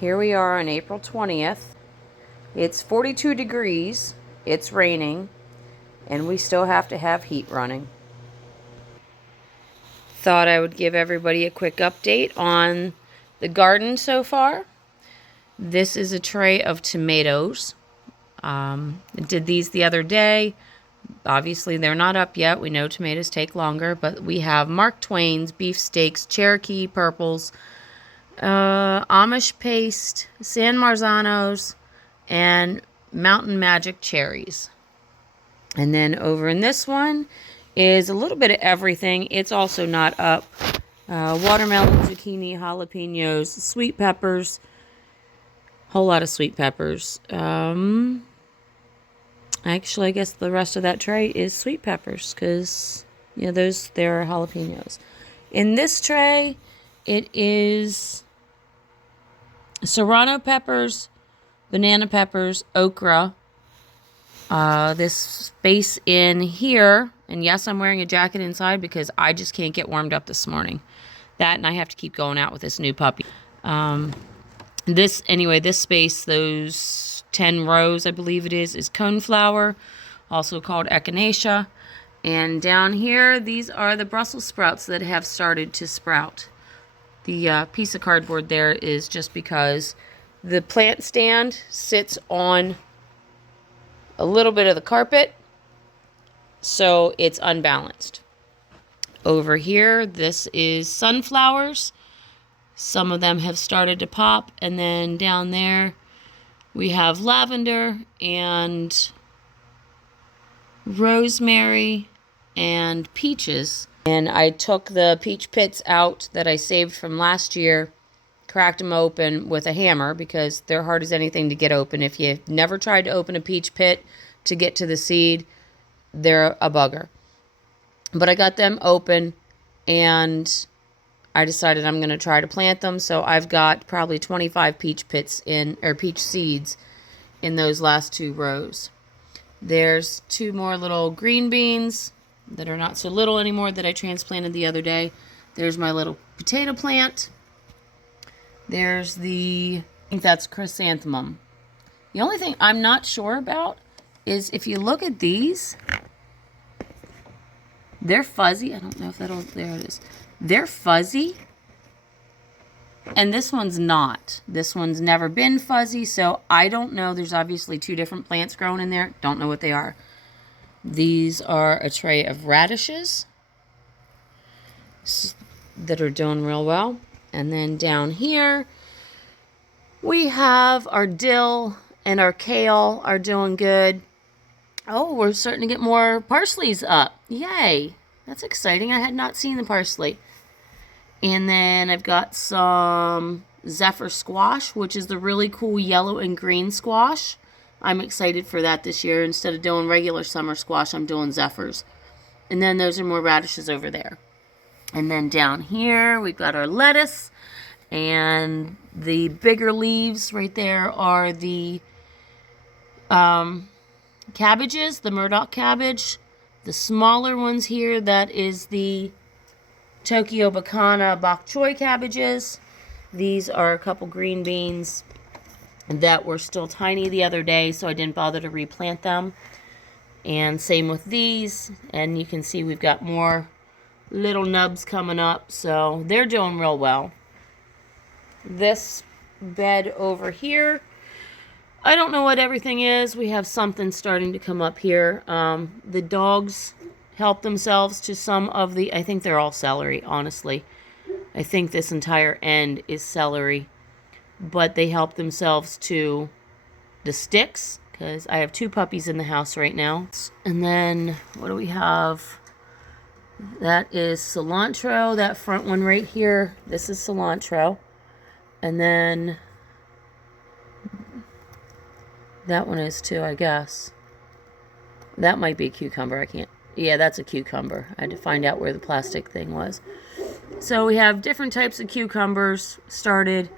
Here we are on April 20th. It's 42 degrees, it's raining, and we still have to have heat running. Thought I would give everybody a quick update on the garden so far. This is a tray of tomatoes. I did these the other day. Obviously, they're not up yet. We know tomatoes take longer, but we have Mark Twain's, beefsteaks, Cherokee purples, Amish paste, San Marzanos, and Mountain Magic cherries. And then over in this one is a little bit of everything. It's also not up. Watermelon, zucchini, jalapenos, sweet peppers, whole lot of sweet peppers. Actually, I guess the rest of that tray is sweet peppers because, you know, they're jalapenos. In this tray, it is serrano peppers, banana peppers, okra. This space in here, and yes, I'm wearing a jacket inside because I just can't get warmed up this morning. That, and I have to keep going out with this new puppy. This space, those 10 rows, I believe it is coneflower, also called echinacea. And down here, these are the Brussels sprouts that have started to sprout. The piece of cardboard there is just because the plant stand sits on a little bit of the carpet, so it's unbalanced. Over here, this is sunflowers. Some of them have started to pop, and then down there we have lavender and rosemary and peaches. And I took the peach pits out that I saved from last year, cracked them open with a hammer because they're hard as anything to get open. If you've never tried to open a peach pit to get to the seed, they're a bugger. But I got them open, and I decided I'm going to try to plant them. So I've got probably 25 peach pits peach seeds in those last 2 rows. There's 2 more little green beans that are not so little anymore that I transplanted the other day. There's my little potato plant. There's I think that's chrysanthemum. The only thing I'm not sure about is if you look at these, they're fuzzy. I don't know if there it is. They're fuzzy, and this one's not. This one's never been fuzzy, so I don't know. There's obviously 2 different plants growing in there. Don't know what they are. These are a tray of radishes that are doing real well. And then down here, we have our dill and our kale are doing good. Oh, we're starting to get more parsleys up. Yay. That's exciting. I had not seen the parsley. And then I've got some Zephyr squash, which is the really cool yellow and green squash. I'm excited for that this year. Instead of doing regular summer squash, I'm doing Zephyrs. And then those are more radishes over there. And then down here, we've got our lettuce. And the bigger leaves right there are the cabbages, the Murdoch cabbage. The smaller ones here, that is the Tokyo Bacana bok choy cabbages. These are a couple green beans that were still tiny the other day, so I didn't bother to replant them. And same with these. And you can see we've got more little nubs coming up, so they're doing real well. This bed over here, I don't know what everything is. We have something starting to come up here. The dogs help themselves to some of I think they're all celery, honestly. I think this entire end is celery. But they help themselves to the sticks, because I have 2 puppies in the house right now. And then, what do we have? That is cilantro, that front one right here. This is cilantro. And then that one is too, I guess. That might be a cucumber. I can't. Yeah, that's a cucumber. I had to find out where the plastic thing was. So we have different types of cucumbers started.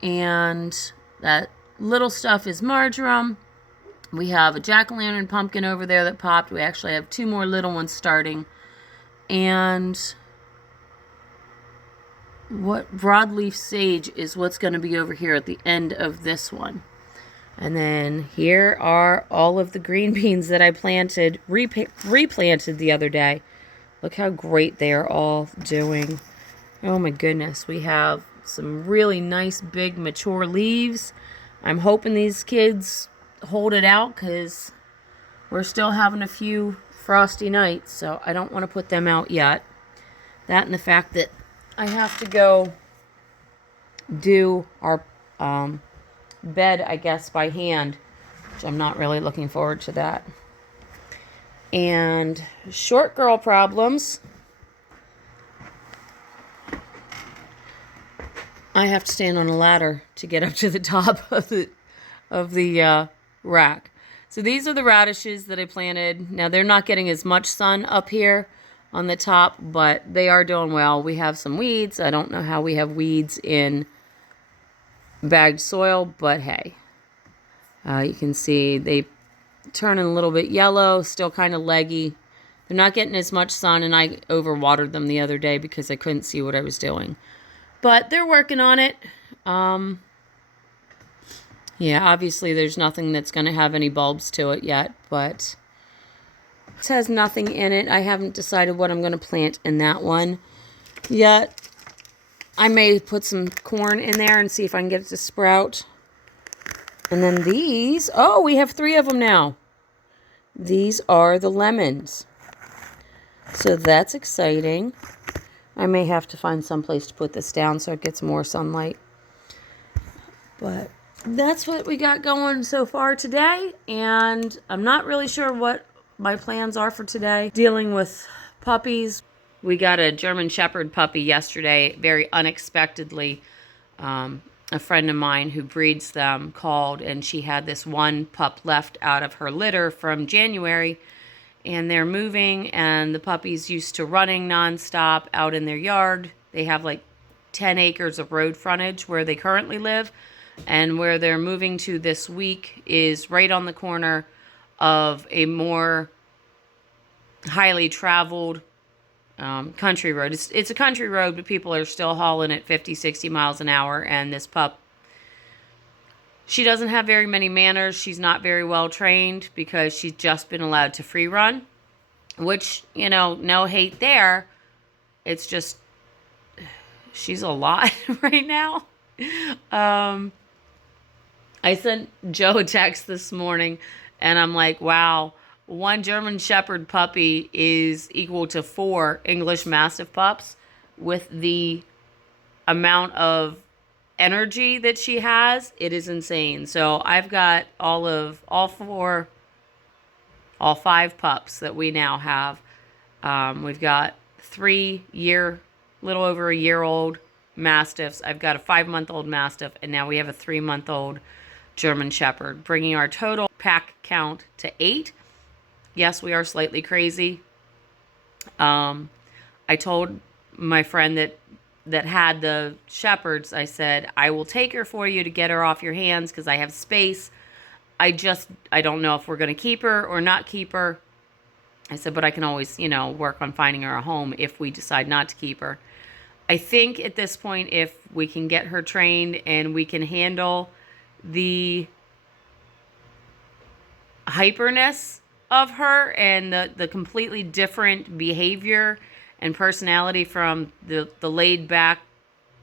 And that little stuff is marjoram. We have a jack-o'-lantern pumpkin over there that popped. We actually have 2 more little ones starting. And what broadleaf sage is what's going to be over here at the end of this one. And then here are all of the green beans that I planted, replanted the other day. Look how great they are all doing. Oh my goodness, we have some really nice big mature leaves. I'm hoping these kids hold it out because we're still having a few frosty nights, so I don't want to put them out yet. That and the fact that I have to go do our bed, I guess, by hand, which I'm not really looking forward to that. And short girl problems. I have to stand on a ladder to get up to the top of the rack. So these are the radishes that I planted. Now they're not getting as much sun up here on the top, but they are doing well. We have some weeds. I don't know how we have weeds in bagged soil, but hey. You can see they turning a little bit yellow, still kind of leggy. They're not getting as much sun, and I overwatered them the other day because I couldn't see what I was doing. But they're working on it. Yeah, obviously there's nothing that's going to have any bulbs to it yet, but it has nothing in it. I haven't decided what I'm going to plant in that one yet. I may put some corn in there and see if I can get it to sprout. And then these, oh, we have 3 of them now. These are the lemons. So that's exciting. I may have to find some place to put this down so it gets more sunlight. But that's what we got going so far today. And I'm not really sure what my plans are for today. Dealing with puppies. We got a German Shepherd puppy yesterday, very unexpectedly. A friend of mine who breeds them called, and she had this one pup left out of her litter from January. And they're moving, and the puppies used to running nonstop out in their yard. They have like 10 acres of road frontage where they currently live. And where they're moving to this week is right on the corner of a more highly traveled country road. It's a country road, but people are still hauling at 50, 60 miles an hour. And this pup, she doesn't have very many manners. She's not very well trained because she's just been allowed to free run, which, you know, no hate there. It's just, she's a lot right now. I sent Joe a text this morning and I'm like, wow, 1 German Shepherd puppy is equal to 4 English Mastiff pups with the amount of energy that she has. It is insane. So I've got all 5 pups that we now have. We've got 3 little over a year old Mastiffs. I've got a 5-month-old Mastiff, and now we have a 3-month-old German Shepherd, bringing our total pack count to 8. Yes, we are slightly crazy. I told my friend that had the shepherds, I said, I will take her for you to get her off your hands because I have space. I don't know if we're going to keep her or not keep her. I said, but I can always, work on finding her a home if we decide not to keep her. I think at this point, if we can get her trained and we can handle the hyperness of her and the completely different behavior and personality from the laid back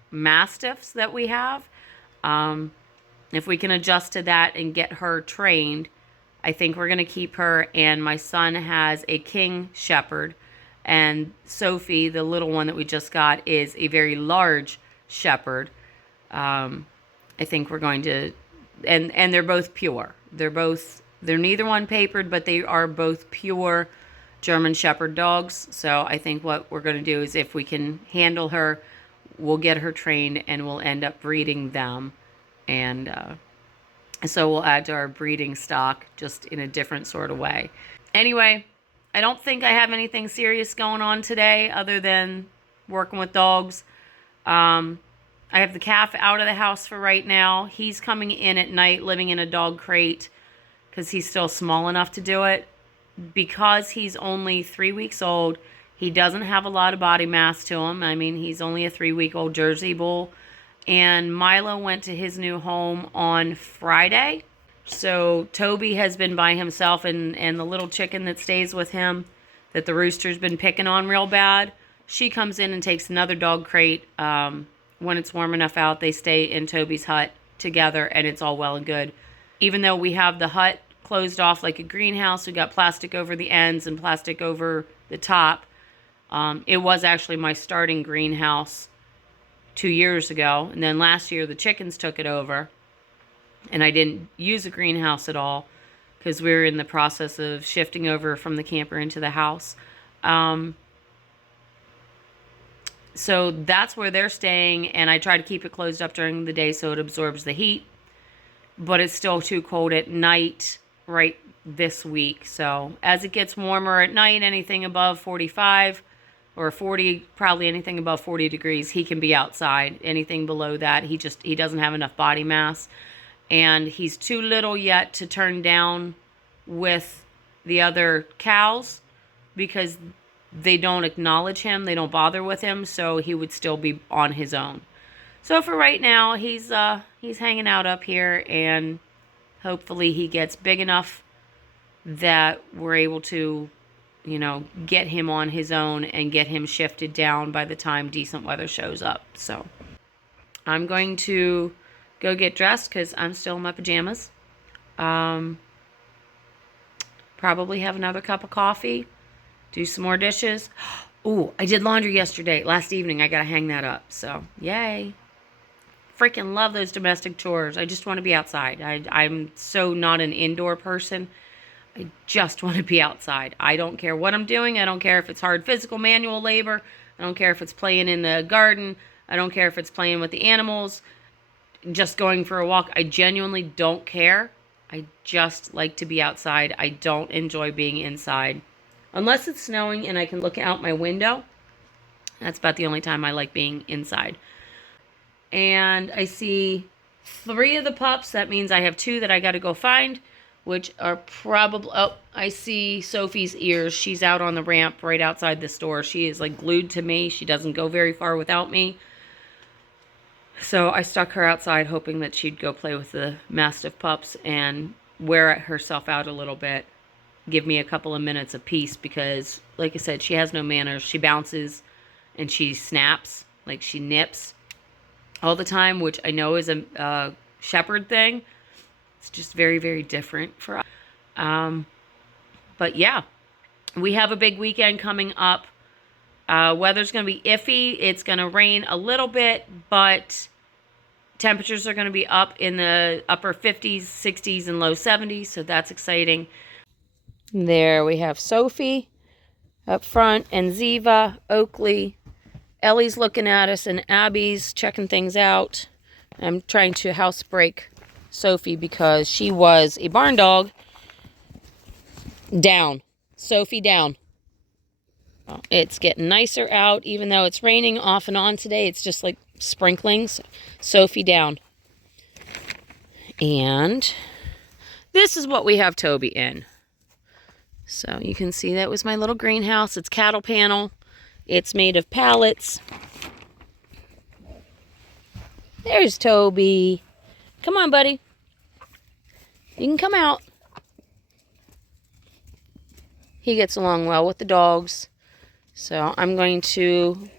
Mastiffs that we have, if we can adjust to that and get her trained, I think we're going to keep her. And my son has a King Shepherd, and Sophie, the little one that we just got, is a very large Shepherd. I think we're going to, and they're both pure. They're neither one papered, but they are both pure German Shepherd dogs. So I think what we're going to do is, if we can handle her, we'll get her trained and we'll end up breeding them. And so we'll add to our breeding stock just in a different sort of way. Anyway, I don't think I have anything serious going on today other than working with dogs. I have the calf out of the house for right now. He's coming in at night, living in a dog crate because he's still small enough to do it. Because he's only 3 weeks old, He doesn't have a lot of body mass to him. I mean, he's only a 3-week-old Jersey bull. And Milo went to his new home on Friday. So Toby has been by himself, and the little chicken that stays with him that the rooster's been picking on real bad, she comes in and takes another dog crate. When it's warm enough out, they stay in Toby's hut together, and it's all well and good. Even though we have the hut closed off like a greenhouse, we got plastic over the ends and plastic over the top. It was actually my starting greenhouse 2 years ago, and then last year the chickens took it over, and I didn't use a greenhouse at all because we were in the process of shifting over from the camper into the house. So that's where they're staying, and I try to keep it closed up during the day so it absorbs the heat, but it's still too cold at night right this week. So as it gets warmer at night, anything above 45 or 40, probably anything above 40 degrees, he can be outside. Anything below that, he doesn't have enough body mass, and he's too little yet to turn down with the other cows because they don't acknowledge him, they don't bother with him, so he would still be on his own. So for right now, he's hanging out up here, and hopefully he gets big enough that we're able to, get him on his own and get him shifted down by the time decent weather shows up. So I'm going to go get dressed because I'm still in my pajamas. Probably have another cup of coffee. Do some more dishes. Ooh, I did laundry yesterday. Last evening, I got to hang that up. So, yay. Freaking love those domestic chores. I just want to be outside. I'm so not an indoor person. I just want to be outside. I don't care what I'm doing. I don't care if it's hard physical manual labor. I don't care if it's playing in the garden. I don't care if it's playing with the animals. Just going for a walk. I genuinely don't care. I just like to be outside. I don't enjoy being inside. Unless it's snowing and I can look out my window. That's about the only time I like being inside. And I see 3 of the pups. That means I have 2 that I got to go find, which are probably... Oh, I see Sophie's ears. She's out on the ramp right outside the store. She is like glued to me. She doesn't go very far without me. So I stuck her outside hoping that she'd go play with the Mastiff pups and wear herself out a little bit. Give me a couple of minutes of peace because, like I said, she has no manners. She bounces and she snaps, like she nips all the time, which I know is a shepherd thing. It's just very, very different for us. But yeah, we have a big weekend coming up. Weather's going to be iffy. It's going to rain a little bit, but temperatures are going to be up in the upper 50s, 60s, and low 70s, so that's exciting. There we have Sophie up front, and Ziva, Oakley. Ellie's looking at us, and Abby's checking things out. I'm trying to housebreak Sophie because she was a barn dog. Down. Sophie, down. Well, it's getting nicer out, even though it's raining off and on today. It's just like sprinklings. Sophie, down. And this is what we have Toby in. So you can see that was my little greenhouse. It's cattle panel. It's made of pallets. There's Toby. Come on, buddy. You can come out. He gets along well with the dogs. So I'm going to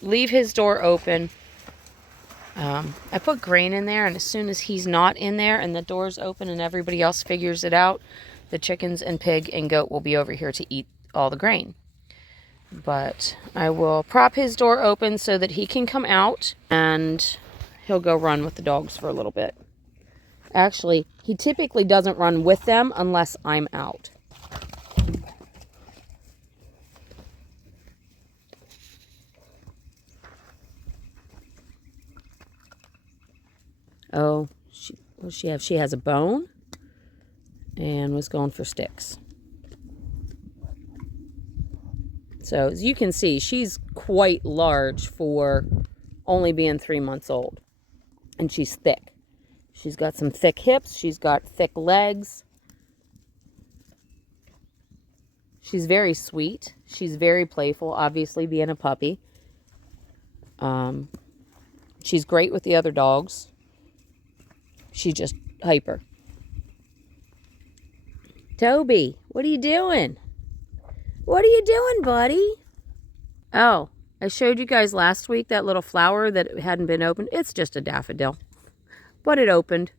leave his door open. I put grain in there, and as soon as he's not in there and the door's open and everybody else figures it out, the chickens and pig and goat will be over here to eat all the grain. But I will prop his door open so that he can come out, and he'll go run with the dogs for a little bit. Actually, he typically doesn't run with them unless I'm out. Oh, what does she have? She has a bone and was going for sticks. So as you can see, she's quite large for only being 3 months old. And she's thick. She's got some thick hips. She's got thick legs. She's very sweet. She's very playful, obviously being a puppy. She's great with the other dogs. She's just hyper. Toby, what are you doing? What are you doing, buddy? Oh, I showed you guys last week that little flower that hadn't been opened. It's just a daffodil, but it opened.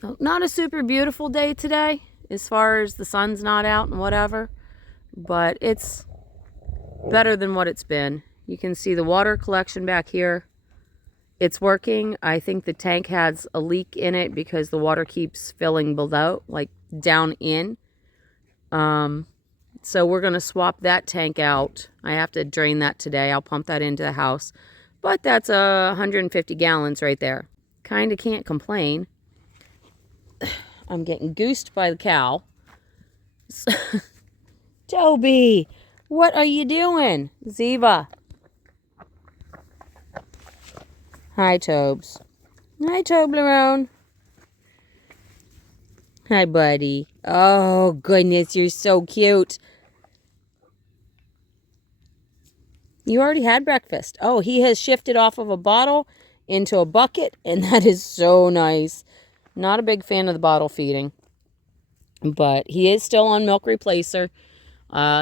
So not a super beautiful day today as far as the sun's not out and whatever, but it's better than what it's been. You can see the water collection back here. It's working. I think the tank has a leak in it because the water keeps filling below, like down in. So we're going to swap that tank out. I have to drain that today. I'll pump that into the house. But that's 150 gallons right there. Kind of can't complain. I'm getting goosed by the cow. Toby, what are you doing? Ziva. Hi, Tobes. Hi, Toblerone. Hi, buddy. Oh, goodness, you're so cute. You already had breakfast. Oh, he has shifted off of a bottle into a bucket, and that is so nice. Not a big fan of the bottle feeding, but he is still on milk replacer.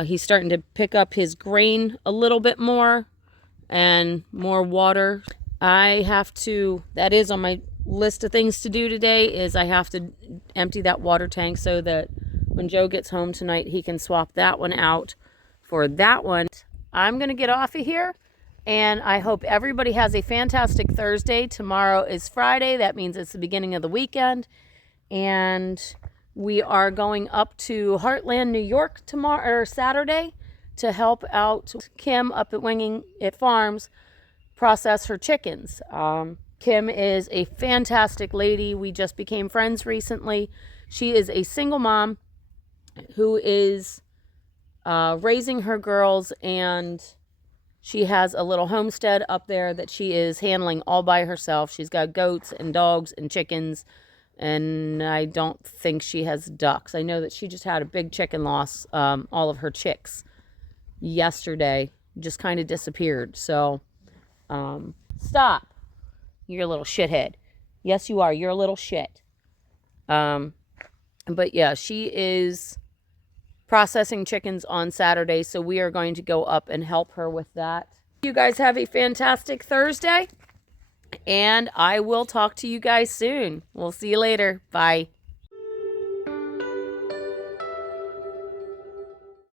He's starting to pick up his grain a little bit more and more water. That is on my list of things to do today, is I have to empty that water tank so that when Joe gets home tonight, he can swap that one out for that one. I'm going to get off of here, and I hope everybody has a fantastic Thursday. Tomorrow is Friday. That means it's the beginning of the weekend, and we are going up to Heartland, New York tomorrow or Saturday to help out Kim up at Winging It Farms process her chickens. Kim is a fantastic lady. We just became friends recently. She is a single mom who is raising her girls, and she has a little homestead up there that she is handling all by herself. She's got goats and dogs and chickens, and I don't think she has ducks. I know that she just had a big chicken loss. All of her chicks yesterday just kind of disappeared. So stop. You're a little shithead. Yes, you are. You're a little shit. But yeah, she is processing chickens on Saturday, so we are going to go up and help her with that. You guys have a fantastic Thursday, and I will talk to you guys soon. We'll see you later. Bye.